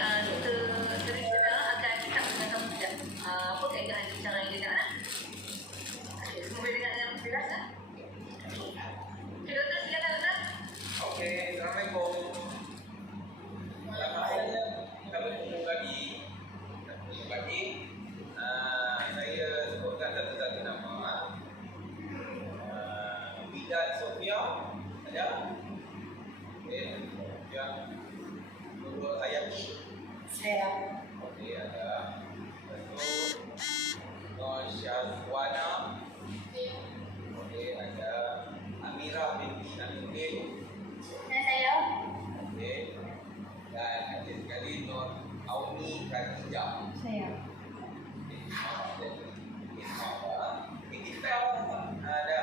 Dr. Teresa akan cakap dengan kamu sekejap. Apa keedahan bicara yang dia nak? Okey, semua boleh dengar dengan jelas tak? Okey, Doktor, silakan Doktor. Okey, Assalamualaikum. Selamat hari kita bertemu lagi. Saya sebutkan satu-satu nama. Bidat Sofia ada? Okey, yang Nurul Hayati. Saya. Okey, ada. Lepas tu Nur Syazwana. Okey, ada Amirah binti Aminuddin. Dan saya. Okey. Dan ada sekali Nur Auni Khadijah. Saya. Kita ada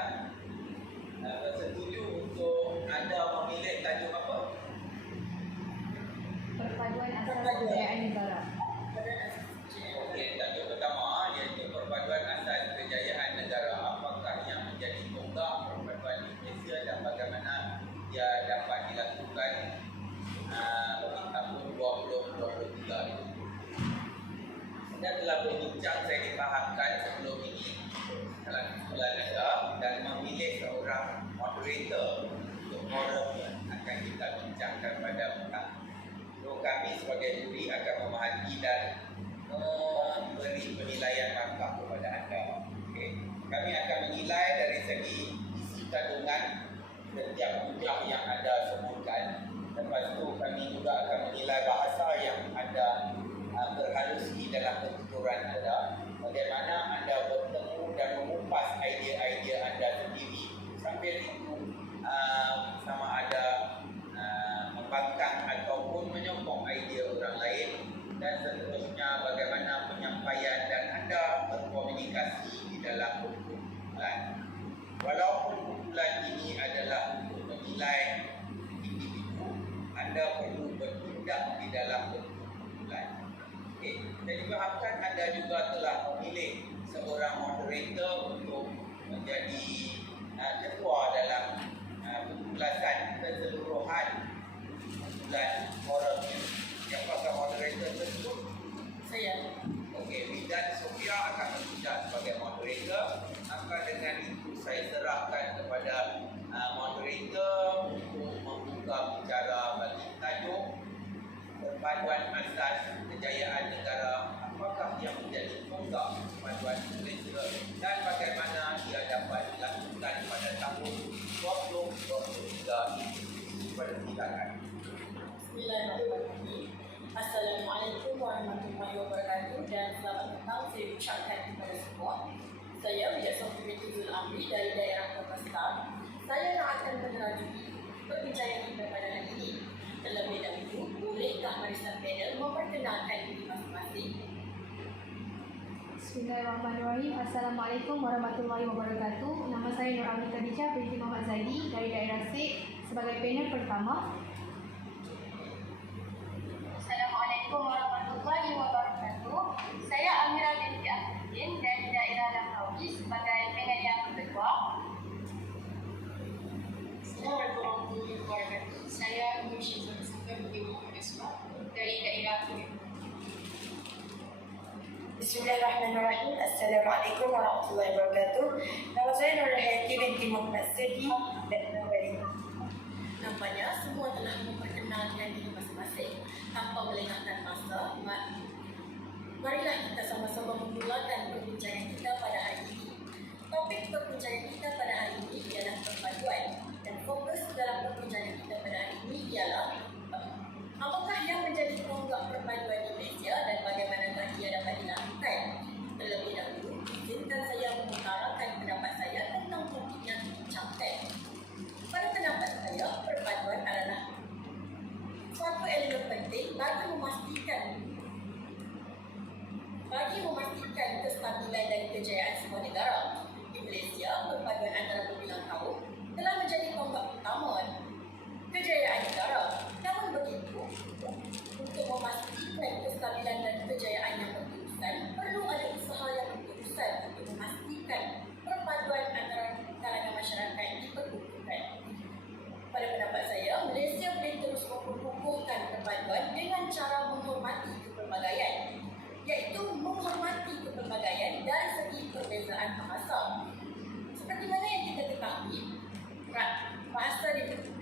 setuju untuk anda memilih tajuk apa? Perpaduan asas kejayaan negara. Okey, tajuk pertama iaitu perpaduan asas kejayaan negara. Apakah yang menjadi tonggak perpaduan Malaysia dan bagaimana ia dapat dilakukan di tahun 2023 ini? Dan telah berbincang, saya difahamkan sebelum ini bulan ada dan memilih seorang moderator untuk forum akan kita bincangkan pada petang. So, kami sebagai juri akan memahami dan memberi penilaian markah kepada anda. Okay. Kami akan menilai dari segi isi kandungan setiap hujah yang anda sebutkan. Lepas tu kami juga akan menilai bahasa yang anda berhalusi dalam pertuturan anda, bagaimana anda bertemu dan mengupas idea-idea anda sendiri, sambil itu sama ada membangkang ataupun menyokong idea orang lain, dan seterusnya bagaimana penyampaian dan anda berkomunikasi di dalam kumpulan. Walaupun kumpulan ini adalah untuk menilai individu, anda perlu bertindak di dalam kumpulan. Okay. Saya juga harapkan anda juga telah memilih seorang moderator untuk menjadi ketua dalam penjelasan keseluruhan kumpulan forum ini. Siapakah moderator tersebut? Saya. Okey, Bidat Sofia akan bertindak sebagai moderator. Maka dengan itu saya serahkan kepada moderator untuk membuka bicara bagi tajuk perpaduan asas kejayaan negara. Apakah yang menjadi tonggak perpaduan Malaysia dan bagaimana ia dapat dilakukan pada tahun 2023 ini? Silakan. Bismillahirrahmanirrahim. Assalamualaikum warahmatullahi wabarakatuh dan selamat petang saya ucapkan kepada semua. Saya Bidat Sofia binti Zul Amri dari daerah Kota Star. Saya yang akan menerajui perbincangan kita pada hari ini. Terlebih dahulu, bolehkah barisan panel memperkenalkan diri masing-masing? Bismillahirrahmanirrahim. Assalamualaikum warahmatullahi wabarakatuh. Nama saya Nur Auni Khadijah binti Muhammad Zaidi dari daerah Sik sebagai panel pertama. Assalamualaikum warahmatullahi wabarakatuh. Saya Amirah binti Aminuddin dari daerah Langkawi sebagai panel yang kedua. Assalamualaikum warahmatullahi wabarakatuh. Saya Nur Syizul Safar binti Muhammad Isma dari daerah Kuala. Bismillahirrahmanirrahim. Assalamualaikum warahmatullahi wabarakatuh. Nama saya Nur Hayati binti Muhammad Sedi dari Bali. Nampaknya semua telah memperkenalkan diri masing-masing tanpa melengahkan masa. Marilah kita sama-sama memulakan perbincangan kita pada hari ini. Topik perbincangan kita pada hari ini ialah perpaduan, dan fokus dalam perbincangan kita pada hari ini ialah apakah yang menjadi tonggak perpaduan di Malaysia dan bagaimana ia dapat dilakukan. Terlebih dahulu, izinkan saya mengutarakan pendapat saya tentang topik yang dibincangkan. Pada pendapat saya, perpaduan adalah suatu elemen penting bagi memastikan kestabilan dan kejayaan sebuah negara. Di Malaysia, perpaduan antara berbilang kaum telah menjadi tonggak utama kejayaan negara. Namun begitu, untuk memastikan kestabilan dan kejayaan yang berterusan, perlu ada usaha yang berterusan untuk memastikan perpaduan antara kalangan masyarakat diperkukuhkan. Pada pendapat saya, Malaysia boleh terus memperkukuhkan perpaduan dengan cara menghormati menghormati kepelbagaian, iaitu menghormati kepelbagaian dari segi perbezaan bahasa. Seperti mana yang kita ketahui, bahasa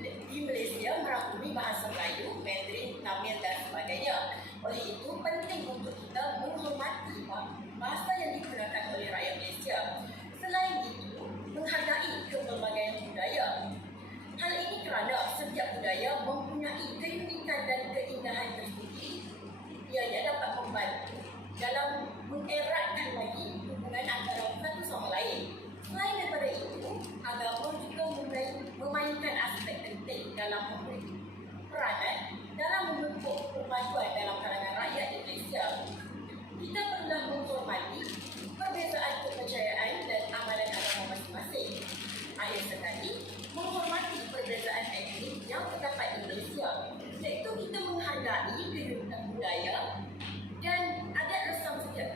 di Malaysia merangkumi bahasa Melayu, Mandarin, Tamil dan sebagainya. Oleh itu, penting untuk kita menghormati bahasa yang digunakan oleh rakyat Malaysia. Selain itu, menghargai kepelbagaian budaya. Hal ini kerana setiap budaya mempunyai keunikan dan keindahan tersendiri. Ianya dapat membantu dalam mengeratkan lagi hubungan antara satu sama lain. Selain daripada itu, agama juga memainkan aspek penting dalam memberi peranan dalam membentuk perpaduan dalam kalangan rakyat di Malaysia. Kita perlu menghormati perbezaan kepercayaan dan amalan agama masing-masing. Akhir sekali, menghormati perbezaan etnik yang terdapat di Malaysia, iaitu kita menghargai keunikan budaya dan adat resam setiap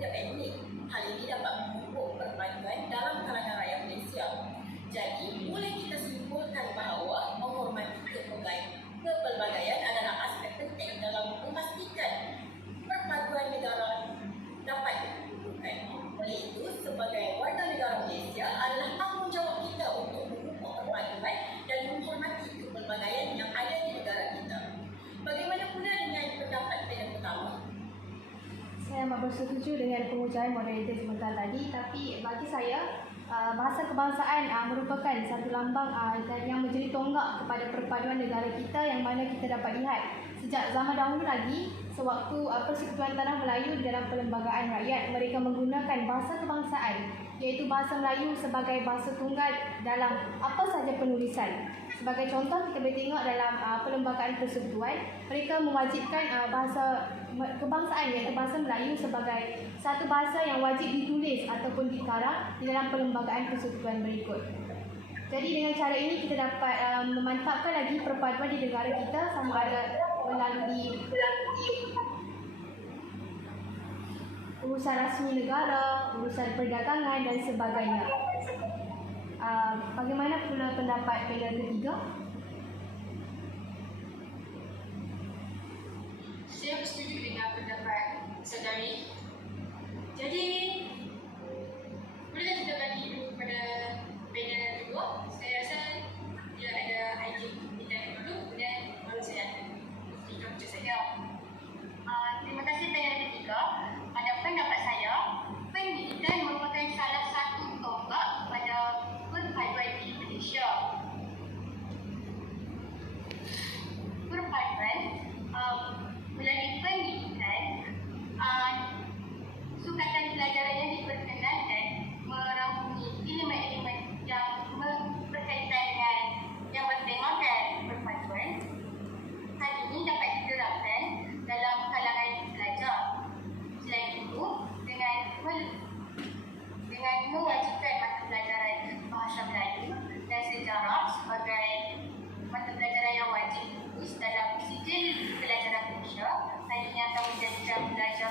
etnik. Hal ini dapat membentuk perpaduan dalam kalangan rakyat Malaysia. Jadi, boleh kita simpulkan bahawa menghormati kepelbagaian adalah aspek penting dalam memastikan perpaduan negara dapat dilakukan. Oleh itu, sebagai warga negara Malaysia adalah tanggungjawab kita untuk memupuk perpaduan dan menghormati kepelbagaian yang ada di negara kita. Bagaimana pula dengan pendapat yang pertama? Saya amat bersetuju dengan pengucapan moderator sebentar tadi, tapi bagi saya bahasa kebangsaan merupakan satu lambang yang menjadi tonggak kepada perpaduan negara kita, yang mana kita dapat lihat sejak zaman dahulu lagi, sewaktu Persekutuan Tanah Melayu di dalam Perlembagaan Rakyat, mereka menggunakan bahasa kebangsaan, iaitu bahasa Melayu sebagai bahasa tunggal dalam apa sahaja penulisan. Sebagai contoh, kita boleh tengok dalam Perlembagaan Persekutuan, mereka mewajibkan bahasa kebangsaan iaitu bahasa Melayu sebagai satu bahasa yang wajib ditulis ataupun dikarang di dalam Perlembagaan Persekutuan berikut. Jadi dengan cara ini kita dapat memantapkan lagi perpaduan di negara kita, sama ada melalui urusan rasmi negara, urusan perdagangan dan sebagainya. Bagaimana pula pendapat panel ketiga? Saya bersetuju dengan pendapat saudari. Jadi, bolehlah kita bagi dulu kepada panel kedua. Saya rasa dia ada idea kita dulu, kemudian baru saya akan berikan untuk saya. Terima kasih panel ketiga. Pada pendapat saya, pendidikan merupakan salah satu tonggak pada perpaduan di Malaysia. Perpaduan melalui pendidikan, sukatan pelajaran yang diperkenalkan merangkumi elemen-elemen yang berkaitan dengan yang bertemakan perpaduan. Hal ini dapat diterapkan dalam kalangan pelajar. Selain itu, dengan mewajibkan mata pelajaran bahasa Melayu dan sejarah sebagai mata pelajaran yang wajib ditulis dalam sijil pelajaran Malaysia, hal ini akan menjadikan pelajar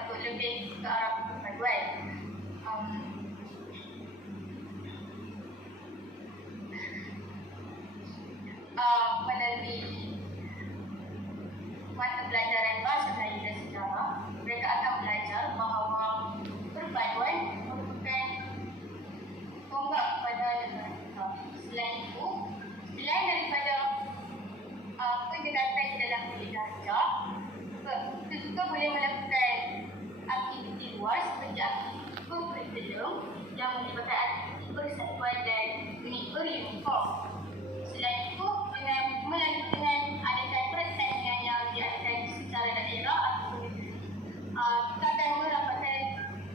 untuk lebih ke arah perpaduan. Melalui mata pelajaran bahasa Melayu dan sejarah, mereka akan belajar bahawa perpaduan merupakan tonggak kepada negara kita. Selain itu, selain daripada pendekatan di dalam bilik darjah, kita juga boleh melakukan aktiviti luar seperti aktiviti kurikulum yang melibatkan aktiviti persatuan dan unit beruniform. Selain itu, dengan adakan pertandingan yang diadakan secara daerah ataupun kita akan merapatkan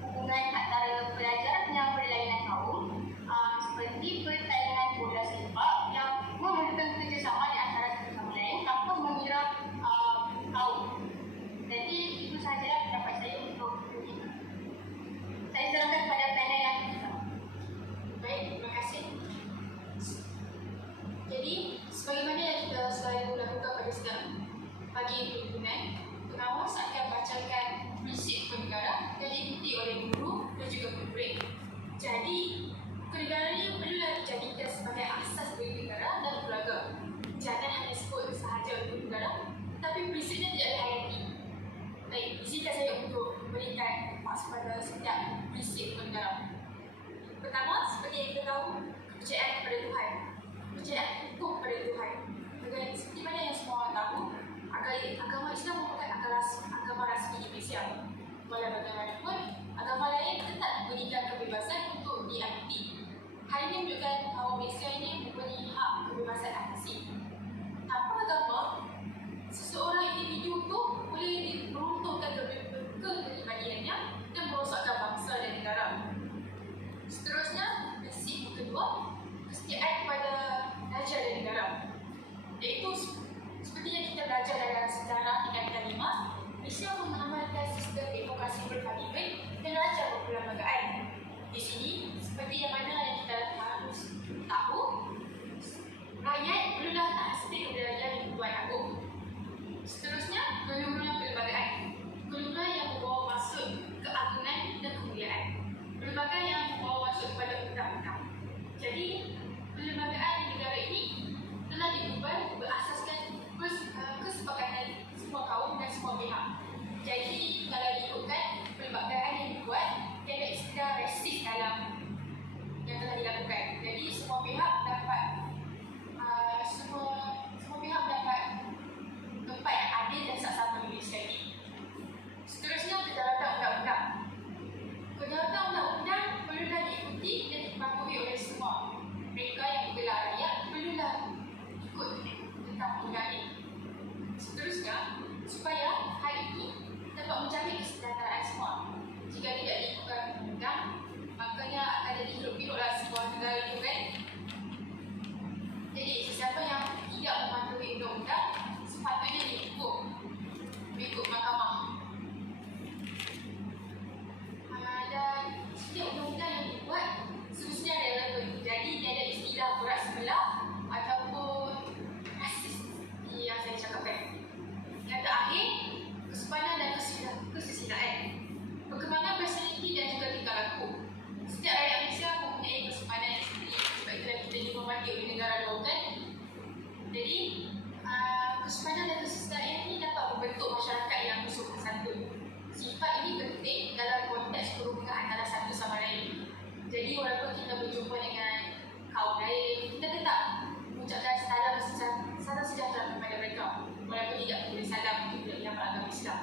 hubungan antara pelajar yang berlainan kaum, seperti pertandingan bola sepak yang memerlukan kerjasama di antara satu sama lain tanpa mengira kaum. Jadi itu sahaja pendapat saya untuk ini. Saya serahkan kepada panel yang ketiga. Baik, terima kasih. Jadi, sebagaimana yang kita selalu lakukan pada setiap pagi perhimpunan, pengawas akan bacakan prinsip bernegara yang diikuti oleh guru dan juga murid. Jadi, kenegaraan ini perlulah dijadikan sebagai asas bagi negara dan keluarga. Jangan hanya sebut pertama, seperti yang kita tahu, kepercayaan kepada Tuhan. Kepercayaan hukum kepada Tuhan. Seperti mana yang semua orang tahu, agama Islam merupakan agama rasmi di Malaysia. Walau bagaimanapun, agama lain tetap memberikan kebebasan untuk diikuti. Hal ini menunjukkan bahawa Malaysia ini mempunyai hak kebebasan asasi. Tanpa agama, seseorang individu tu boleh meruntuhkan kepribadiannya dan merosakkan bangsa dan negara. Seterusnya, prinsip kedua, kesetiaan kepada raja dan negara. Iaitu seperti yang kita belajar dalam sejarah tingkatan 5, Malaysia mengamalkan sistem demokrasi berparlimen dan raja berperlembagaan. Di sini, seperti yang mana yang kita harus tahu, rakyat perlulah tak seperti keberadaan di Tuan Agong. Seterusnya, keluruhan perlembagaan. Keluruhan yang membawa masuk keagungan dan kemuliaan. Perlembagaan yang membawa masuk kepada undang-undang. Jadi, perlembagaan di negara ini telah diubah berasaskan kesepakatan semua kaum dan semua pihak. Jadi, kalau diikutkan perlembagaan yang dibuat, tiada istilah resis dalam yang telah dilakukan. Jadi, semua pihak dapat semua pihak dapat tempat yang adil dan saksama di Malaysia ini. Seterusnya, kedaulatan undang-undang. Kedaulatan undang-undang perlulah diikuti dan dipatuhi oleh semua. Mereka yang bergelar rakyat perlulah ikut tentang undang ini. Seterusnya, supaya hal ini dapat menjamin kesejahteraan semua. Jika tidak diikutkan undang, makanya akan jadi hiruk-pikuklah sebuah negara itu kan. Jadi, sesiapa yang tidak mematuhi undang-undang sepatutnya dihukum mengikut mahkamah. Dan setiap undang-undang yang dibuat semestinya ada relevan. Jadi, dia ada istilah beras sebelah ataupun rasis yang saya cakapkan. Yang terakhir, kesepadan dan kesusilaan. Perkembangan personaliti dan juga tingkah laku. Setiap rakyat Malaysia mempunyai kesepadan yang sendiri. Sebab itulah kita dihormati oleh negara lautan. Jadi, kesepadan dan kesusilaan ini dapat membentuk masyarakat yang bersopan santun. Sifat ini penting dalam konteks perhubungan antara satu sama lain. Jadi, walaupun kita berjumpa dengan kaum lain, kita tetap mengucapkan salam sejahtera kepada mereka. Walaupun tidak boleh salam untuk yang beragama Islam.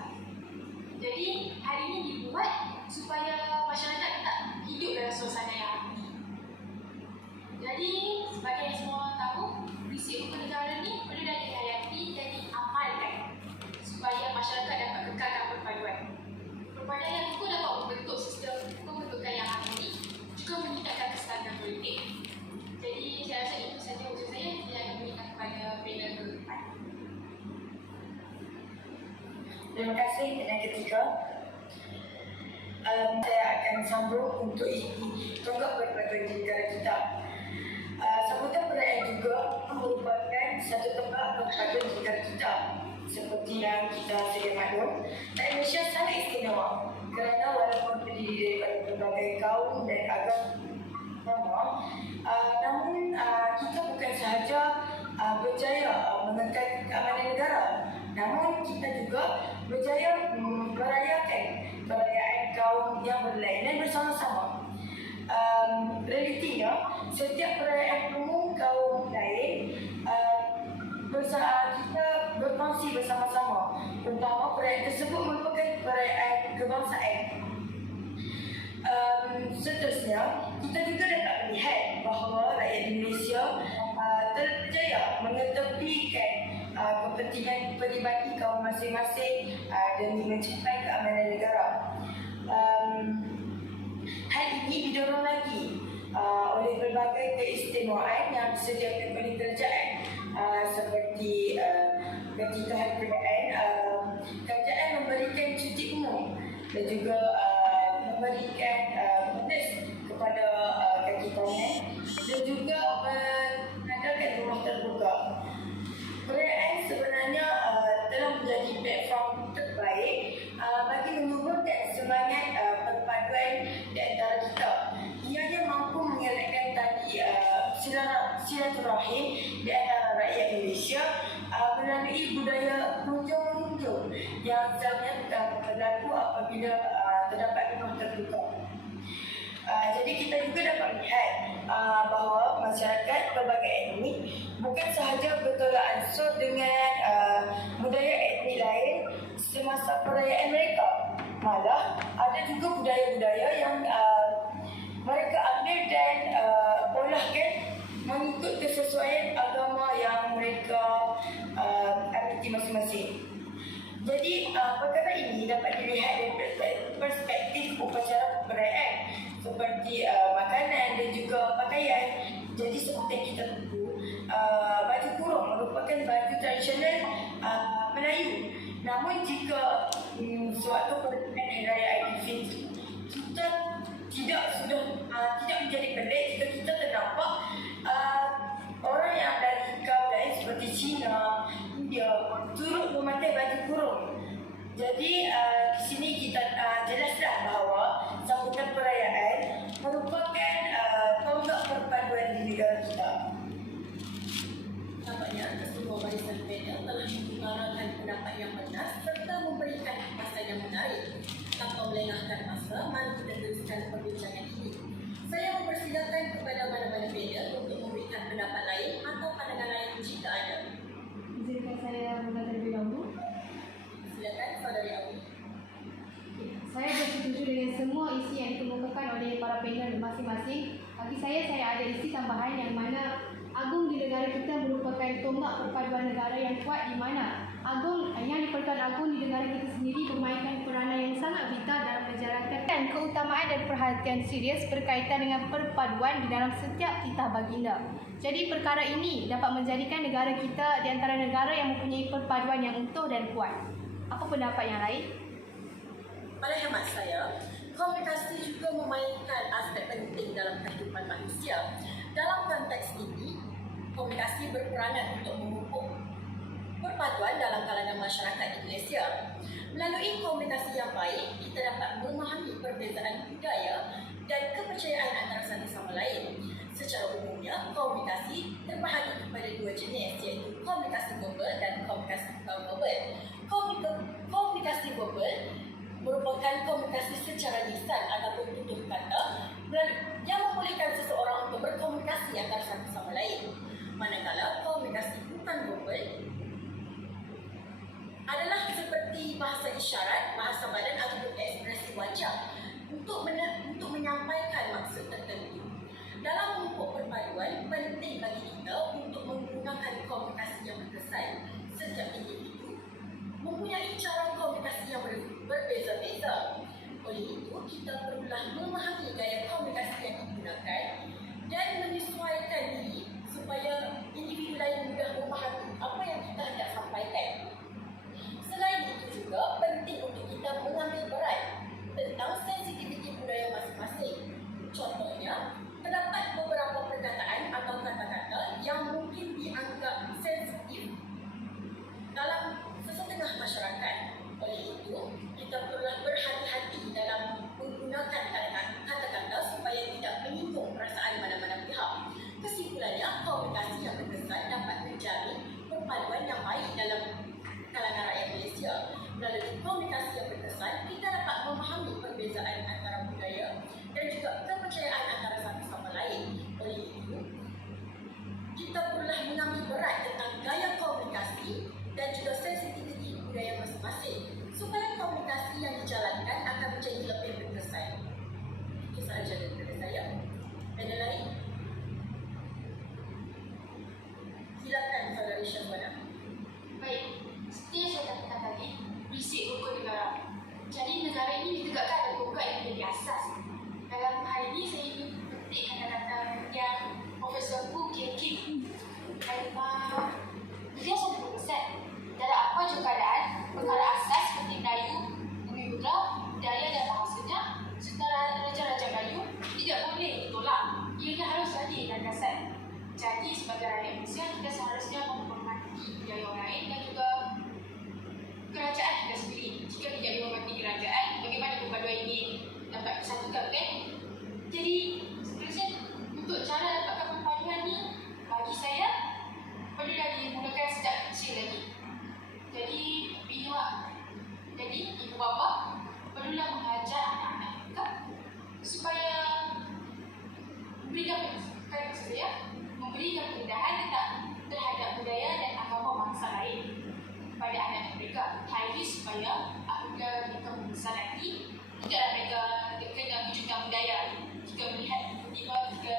Jadi, hal ini dibuat supaya masyarakat tetap hidup dalam suasana yang harmoni. Jadi, sebagai yang semua tahu, prinsip hukum negara ini perlu dihayati dan diamalkan supaya masyarakat dapat kekal dalam perpaduan. Perpaduan hukum dapat membentuk sistem pembentukan yang harmoni, juga meningkatkan kesadaran politik. Jadi, saya rasa itu saja usaha saya. Saya akan berikan kepada panel ke depan. Terima kasih. Yang ketiga, saya akan sambung untuk isi tonggak perpaduan di negara kita. Sambutan perayaan juga merupakan satu tempat perpaduan di negara kita. Seperti yang kita sedia maklum, rakyat Malaysia sangat istimewa kerana walaupun terdiri daripada berbagai kaum dan agama, namun kita bukan sahaja berjaya mengekalkan keamanan negara, namun kita juga berjaya merayakan perayaan kaum yang berlainan bersama-sama. Realitinya, setiap perayaan umum kaum lain kita berkongsi bersama-sama. Umpama perayaan tersebut merupakan perayaan kebangsaan. Seterusnya, kita juga dapat melihat bahawa rakyat Malaysia telah berjaya mengetepikan kepentingan peribadi kaum masing-masing demi mencapai keamanan negara. Hal ini didorong lagi oleh berbagai keistimewaan yang disediakan oleh kerajaan seperti ketika hari perayaan kerajaan memberikan cuti umum dan juga memberikan bonus kepada kaki tangan dan juga mengadakan rumah terbuka. Perayaan sebenarnya telah menjadi platform terbaik bagi menumbuhkan semangat perpaduan di antara kita. Ianya mampu mengelakkan tadi silaturahim di antara rakyat Malaysia melalui budaya kunjung-kunjung yang sangat berlaku apabila terdapat rumah terbuka. Jadi kita juga dapat lihat bahawa masyarakat berbagai etnik bukan sahaja bertolak ansur dengan budaya etnik lain semasa perayaan mereka. Malah ada juga budaya-budaya yang mereka ambil dan olahkan mengikut kesesuaian agama yang mereka ambil masing-masing. Jadi perkara ini dapat dilihat dari perspektif upacara perayaan seperti makanan dan juga pakaian. Jadi seperti yang kita tahu, baju kurung merupakan baju tradisional Melayu. Namun jika sewaktu perayaan Hari Raya Aidilfitri, kita tidak menjadi pelik jika kita ternampak orang yang dari kaum lain seperti Cina, India turut memakai baju kurung. Jadi di sini kita jelaslah bahawa sambutan perayaan merupakan tonggak perpaduan di negara kita. Nampaknya kesemua barisan panel telah mengutarakan pendapat yang benar serta memberikan kepastian yang menarik. Tanpa melengahkan masa, mari kita teruskan perbincangan ini. Saya mempersilakan kepada mana-mana panel untuk memberikan pendapat lain atau pandangan lain jika ada. Izinkan saya mula terlebih dahulu. Silakan saudari Awi. Saya bersetuju dengan semua isi yang dikemukakan oleh para panel masing-masing. Bagi saya ada isi tambahan yang mana agung di negara kita merupakan tonggak perpaduan negara yang kuat di mana yang diperlukan agung di negara kita sendiri memainkan peranan yang sangat vital dalam menjalankan keutamaan dan perhatian serius berkaitan dengan perpaduan di dalam setiap titah baginda. Jadi perkara ini dapat menjadikan negara kita di antara negara yang mempunyai perpaduan yang utuh dan kuat. Apa pendapat yang lain? Pada hemat saya, komunikasi juga memainkan aspek penting dalam kehidupan manusia. Dalam konteks ini, komunikasi berperanan untuk memupuk perpaduan dalam kalangan masyarakat di Malaysia. Melalui komunikasi yang baik, kita dapat memahami perbezaan budaya dan kepercayaan antara satu sama lain. Secara umumnya, komunikasi terbahagi kepada dua jenis, iaitu komunikasi verbal dan komunikasi non-verbal. Komunikasi verbal merupakan komunikasi secara lisan ataupun tutur kata yang membolehkan seseorang untuk berkomunikasi antara satu sama lain. Manakala komunikasi bukan verbal adalah seperti bahasa isyarat, bahasa badan ataupun ekspresi wajah untuk menyampaikan maksud tertentu. Dalam memupuk perpaduan, penting bagi kita untuk menggunakan komunikasi yang berkesan. Setiap individu mempunyai cara komunikasi yang berbeza-beza. Oleh itu, kita perlulah memahami gaya komunikasi yang digunakan dan menyesuaikan diri supaya individu lain mudah memahami apa yang kita hendak sampaikan. Selain itu juga penting untuk kita mengambil berat tentang sensitiviti budaya masing-masing. Contohnya, terdapat beberapa perkataan atau kata-kata yang mungkin dianggap sensitif dalam sesetengah masyarakat. Oleh itu, kita perlu berhati-hati dalam menggunakan kata-kata supaya tidak menyinggung perasaan mana-mana pihak. Kesimpulannya, komunikasi yang berkesan dapat menjamin perpaduan yang baik dalam kalangan rakyat Malaysia. Melalui komunikasi yang berkesan, kita dapat memahami perbezaan antara budaya dan juga kepercayaan antara satu sama lain. Oleh itu, kita perlulah mengambil berat tentang gaya komunikasi dan juga sensitiviti budaya masing-masing supaya komunikasi yang dijalankan akan menjadi lebih berkesan. Itu sahaja daripada saya. Ada lain? Silakan saudari Syahwana. Baik, seperti yang saya katakan tadi, prinsip rukun negara. Jadi negara ini ditegakkan atas pokok yang menjadi asas. Dalam hal ini saya ingin petik kata-kata yang Profesor Wu Kian Kim. Kalimah mereka high risk supaya apabila mereka membesar nanti tidaklah mereka kena wujudkan budaya. Jika melihat tiba-tiba jika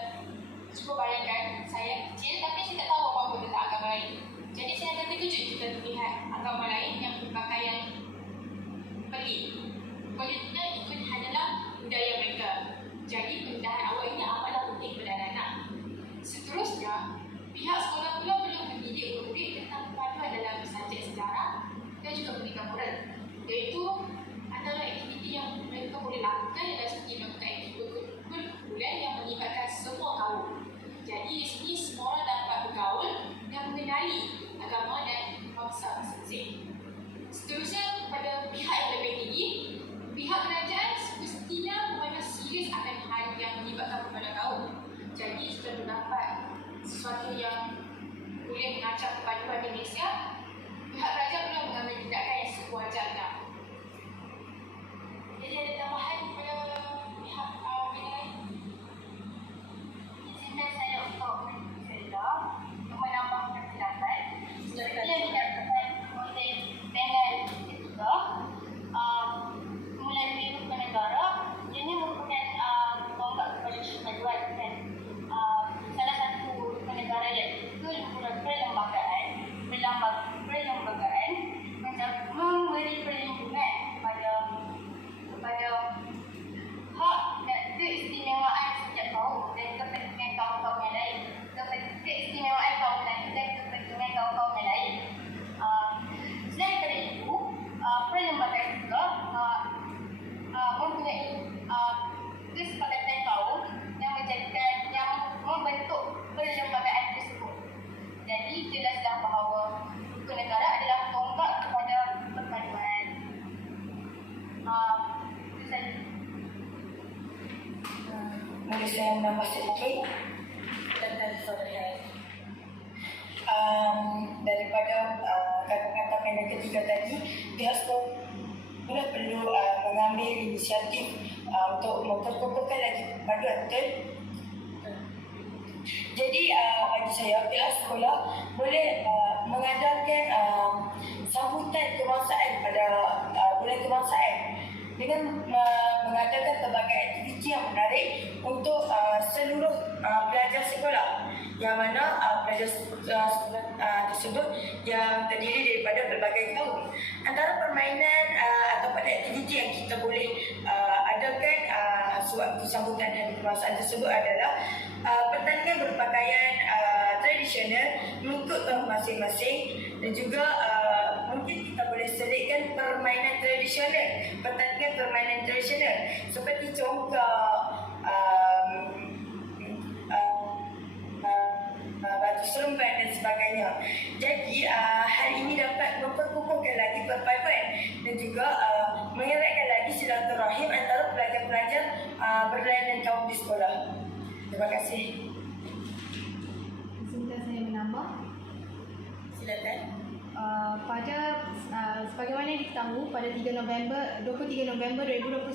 cuba bayangkan saya kecil tapi saya tak tahu apa-apa tentang agama lain. Jadi saya akan terkejut jika melihat agama lain yang berpakaian pelik. Pelitnya itu hanyalah budaya mereka. Jadi pendedahan awal ini amatlah penting kepada anak-anak. Seterusnya, pihak sekolah pula perlu mendidik murid tentang perpaduan dalam subjek sejarah dan juga pendidikan moral, iaitu antara aktiviti yang mereka boleh lakukan adalah seperti melakukan aktiviti berkumpulan yang melibatkan semua kaum. Jadi di sini semua orang dapat bergaul dan mengenali agama dan bangsa masing-masing. Seterusnya, pada pihak yang lebih tinggi, pihak kerajaan semestinya memandang serius akan hal yang melibatkan perpaduan kaum. Jadi jika terdapat sesuatu yang boleh mengacau perpaduan di Malaysia, pihak kerajaan perlu mengambil tindakan yang sewajarnya. Jadi ada tambahan kepada pihak pihak lain? Izinkan saya untuk bercerita untuk menambahkan pendapat. Seperti yang dikatakan oleh panel ketiga, melalui hukum negara, ini merupakan tonggak kepada perpaduan kan. Salah satu hukum negara iaitu perlembagaan memberi perlindungan kepada hak dan keistimewaan setiap kaum dan kepentingan kaum-kaum yang lain. Keistimewaan kaum lain dan kepentingan kaum-kaum yang lain. Selain daripada itu, perlembagaan juga mempunyai kesepakatan kaum yang membentuk perlembagaan tersebut. Jadi jelaslah bahawa hukum negara adalah tonggak kepada perpaduan. Itu saja. Boleh saya menambah sedikit tentang saudara. Daripada kata-kata panel ketiga tadi, pihak sekolah perlu mengambil inisiatif untuk memperkukuhkan lagi perpaduan, betul? Jadi bagi saya, pihak sekolah boleh mengadakan sambutan kebangsaan pada bulan kebangsaan dengan mengadakan pelbagai aktiviti yang menarik untuk seluruh pelajar sekolah, yang mana pelajar sekolah tersebut yang terdiri daripada pelbagai kaum. Antara permainan ataupun aktiviti yang kita boleh adakan sewaktu sambutan hari kebangsaan tersebut adalah pertandingan berpakaian tradisional mengikut tahun masing-masing, dan juga mungkin kita boleh selitkan permainan tradisional, pertandingan permainan tradisional seperti congkak, batu seremban dan sebagainya. Jadi hal ini dapat memperkukuhkan lagi perpaduan dan juga mengeratkan lagi silaturahim antara pelajar-pelajar berlainan kaum di sekolah. Terima kasih. Izinkan saya menambah. Silakan. Sebagaimana diketahui, pada 23 November 2021,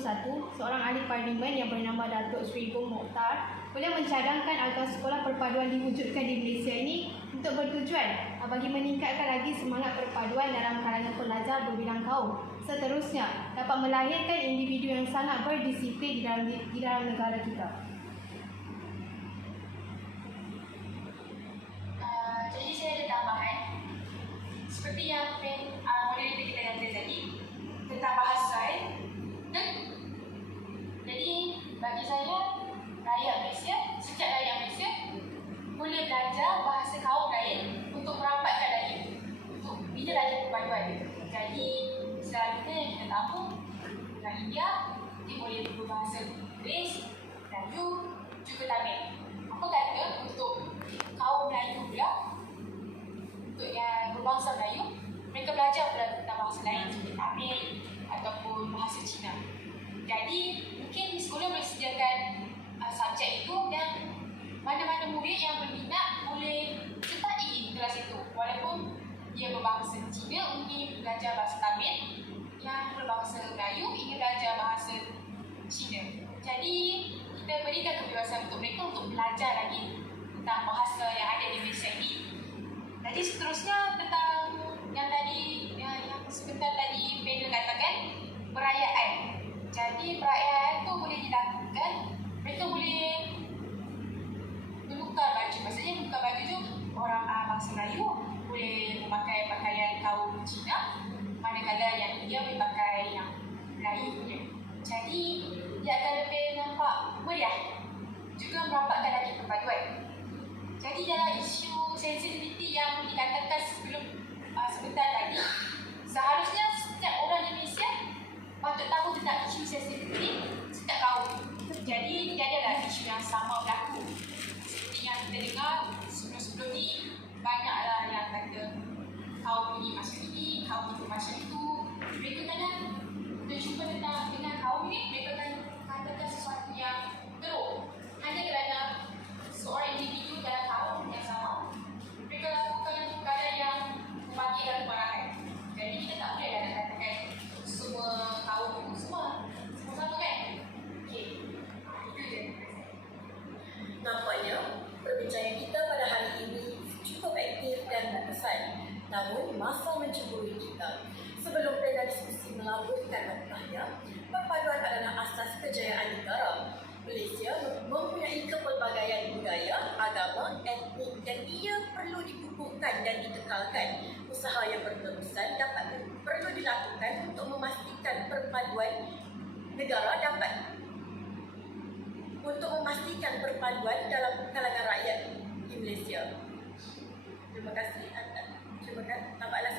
seorang ahli parlimen yang bernama Datuk Seri Bung Mokhtar boleh mencadangkan agar sekolah perpaduan diwujudkan di Malaysia ini untuk bertujuan bagi meningkatkan lagi semangat perpaduan dalam kalangan pelajar berbilang kaum. Seterusnya, dapat melahirkan individu yang sangat berdisiplin di dalam negara kita. Jadi saya ada tambahan. Seperti yang moderator kita kata tadi tentang bahasa. Jadi bagi saya, rakyat Malaysia, setiap rakyat Malaysia boleh belajar bahasa kaum lain untuk merapatkan lagi, untuk bina lagi perpaduan. Jadi selanjutnya yang kita tahu, orang India dia boleh berbahasa Inggeris, Melayu, juga Tamil. Apa kata untuk kaum Melayu pula, untuk yang berbangsa Melayu, mereka belajar pula tentang bahasa lain seperti Tamil ataupun bahasa Cina. Jadi mungkin di sekolah boleh sediakan subjek itu, dan mana-mana murid yang berminat boleh sertai kelas itu. Walaupun dia berbangsa Cina, mungkin belajar bahasa Tamil, yang berbangsa Melayu ingin belajar bahasa Cina. Jadi kita berikan kebebasan untuk mereka untuk belajar lagi tentang bahasa yang ada di Malaysia ini. Jadi seterusnya tentang yang tadi yang sebenarnya sebentar tadi panel katakan perayaan. Jadi perayaan tu boleh dilakukan, mereka boleh menukar baju. Maksudnya menukar baju tu orang bangsa Melayu boleh memakai pakaian kaum Cina, manakala yang India boleh pakai yang Melayu punya. Jadi dia akan lebih nampak meriah, juga merampakkan lagi perpaduan. Jadi dalam isu sensitiviti yang dikatakan sebentar tadi, seharusnya setiap orang di Malaysia patut tahu tentang isu sensitiviti setiap kaum. Jadi tiada lah isu yang sama berlaku. Seperti yang kita dengar sebelum-sebelum ni, banyaklah yang kata kaum ini macam ini, kaum itu macam itu. Mereka kadang berjumpa dengan kaum ini, mereka akan katakan sesuatu yang teruk. Hanya kerana seorang individu dalam kaum yang sama, mereka lakukan perkara yang membangkitkan kemarahan. Jadi kita tak boleh nak katakan semua kaum itu semua sama kan? Okey, itu je. Nampaknya perbincangan kita pada hari ini cukup aktif dan berkesan. Namun masa mencemburui kita. Sebelum pena diskusi melaburkan mentahnya, perpaduan adalah asas kejayaan negara. Malaysia mempunyai kepelbagaian budaya, agama, etnik dan ia perlu dikukuhkan dan dikekalkan. Usaha yang berterusan perlu dilakukan untuk memastikan perpaduan negara dalam kalangan rakyat di Malaysia. Terima kasih. Tampaklah